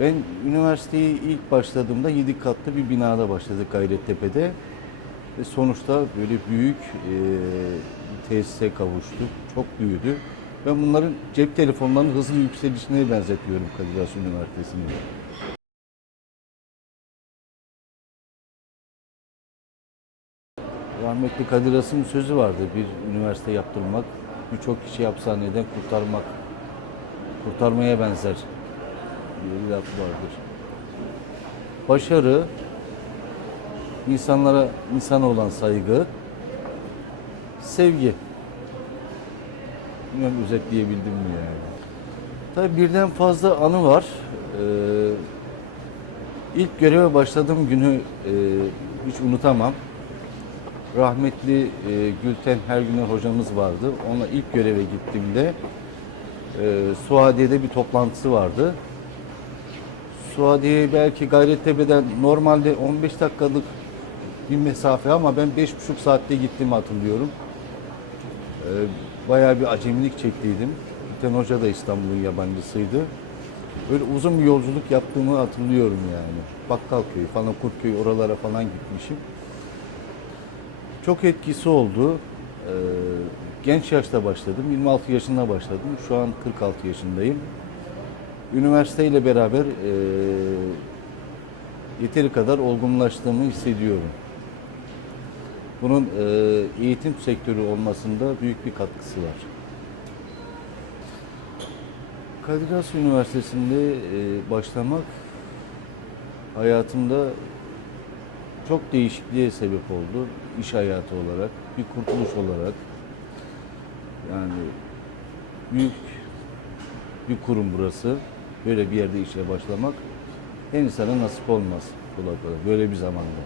Ben üniversiteye ilk başladığımda 7 katlı bir binada başladık Gayrettepe'de. Ve sonuçta böyle büyük e, tesise kavuştuk. Çok büyüdü. Ben bunların cep telefonlarının hızlı yükselişine benzetiyorum Kadir Has Üniversitesi'ni. Rahmetli Kadir Has'ın sözü vardı. Bir üniversite yaptırmak, birçok kişi hapishaneden kurtarmak, kurtarmaya benzer diye bir laf vardır. Başarı, insanlara, insana olan saygı, sevgi. Bilmiyorum özetleyebildim mi yani. Tabii birden fazla anı var. Ee, ilk göreve başladığım günü e, hiç unutamam. Rahmetli e, Gülten Hergüner hocamız vardı. Onunla ilk göreve gittiğimde e, Suadiye'de bir toplantısı vardı. Suadiye belki Gayrettepe'den normalde 15 dakikalık bir mesafe ama ben 5,5 saatte gittiğimi hatırlıyorum. E, bayağı bir acemilik çektiydim. Gülten Hoca da İstanbul'un yabancısıydı. Böyle uzun bir yolculuk yaptığımı hatırlıyorum yani. Bakkalköy falan, Kurtköy oralara falan gitmişim. Çok etkisi oldu. Ee, genç yaşta başladım. 26 yaşında başladım. Şu an 46 yaşındayım. Üniversiteyle beraber e, yeteri kadar olgunlaştığımı hissediyorum. Bunun e, eğitim sektörü olmasında büyük bir katkısı var. Kadir Has Üniversitesi'nde e, başlamak hayatımda çok değişikliğe sebep oldu. İş hayatı olarak, bir kurtuluş olarak. Yani büyük bir kurum burası. Böyle bir yerde işe başlamak insana nasip olmaz kolay kolay böyle bir zamanda.